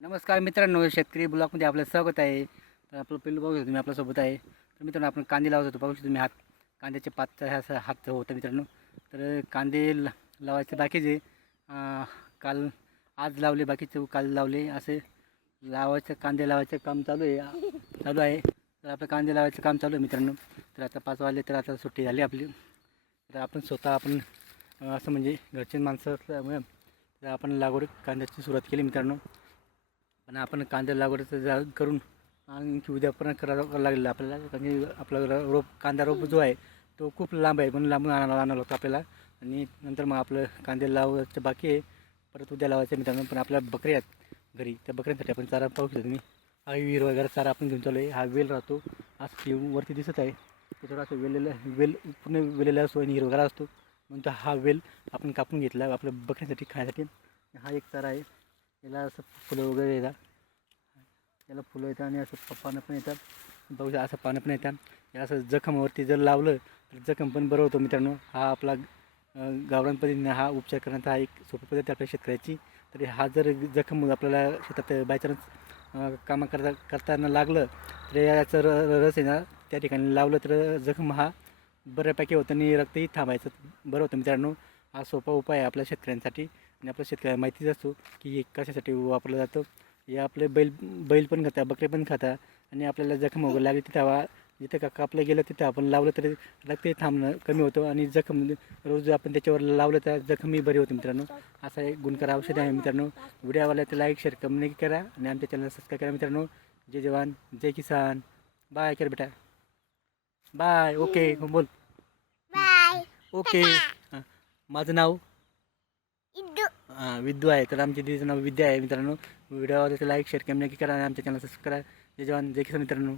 नमस्कार मित्रांनो, शेतकरी ब्लॉगमध्ये आपलं स्वागत आहे. तर आपलं पहिलं बघू शकतो तुम्ही आपल्यासोबत आहे. तर मित्रांनो, आपण कांदे लावत होतो. पाहू शकतो तुम्ही कांद्याचे पात असं हात होतं मित्रांनो. तर कांदे लावायचे बाकीचे काल आज लावले, बाकीचे काल लावले. असे कांदे लावायचं काम चालू आहे. तर आपलं कांदे लावायचं काम चालू आहे मित्रांनो. तर आता 5 वाजले, तर आता सुट्टी झाली आपली. तर आपण असं म्हणजे घरचे माणसं असल्यामुळे तर आपण कांद्याची सुरुवात केली मित्रांनो. पण आपण कांदा लागवडीचं करून आणखी उद्या पण करावं लागेल आपल्याला. कारण आपला कांदा रोप जो आहे तो खूप लांब आहे, म्हणून लांबून आणावं लागतं आपल्याला. आणि नंतर मग आपलं कांदे लावायचं बाकी आहे, परत उद्या लावायचं मित्रांनो. पण आपल्या बकरी आहेत घरी, त्या बकऱ्यांसाठी आपण चारा पाहू शकतो तुम्ही. हा विहीर वगैरे चारा आपण घेऊन चालू आहे. हा वेल राहतो, आज वरती दिसत आहे. त्याच्यावर असं वेल पूर्ण वेलेला असतो आणि हिरवगार असतो. म्हणून तर हा वेल आपण कापून घेतला आपल्या बकऱ्यांसाठी खाण्यासाठी. हा एक चारा आहे. याला असं फुलं वगैरे येतात, याला फुलं येतात आणि असं पानं पण येतात. बघू असं पानं पण येतात. या असं जखमावरती जर लावलं तर जखम पण बरं होतं मित्रांनो. हा आपला गावरान पद्धतीने हा उपचार करण्याचा एक सोपी पद्धत आपल्या शेतकऱ्याची. तरी हा जर जखम आपल्याला शेतात बायचान्स कामं करताना लागलं तर याचं रस आहे ना, त्या ठिकाणी लावलं तर जखम हा बऱ्यापैकी होतं आणि रक्तही थांबायचं बरं होतं मित्रांनो. हा सोपा उपाय आहे आपल्या शेतकऱ्यांसाठी. आणि आपल्या शेतकऱ्यांना माहितीच असतो की हे कशासाठी वापरलं जातं. हे आपले बैल पण खाता, बकरे पण खाता. आणि आपल्याला जखम वगैरे लागली तिथं जिथं कापलं गेलं तिथं आपण लावलं तरी रक्तही थांबणं कमी होतं आणि जखम रोज आपण त्याच्यावर लावलं तर जखमही बरी होती मित्रांनो. असा एक गुणकार औषध आहे मित्रांनो. व्हिडिओ आवडला तर लाईक शेअर कमेंट करा आणि आमच्या चॅनलला सबस्क्राईब करा मित्रांनो. जय जवान जय किसान. बाय कर बेटा, बाय. ओके बोल बाय. ओके. माझं नाव विद्यू आहे. तर आमच्या दीदीचं नाव विद्या आहे मित्रांनो. व्हिडिओ आवडला तर लाईक शेअर कमेंट करा आणि आमच्या चॅनलला सबस्क्राईब करा. जय जवान जय किसान मित्रांनो.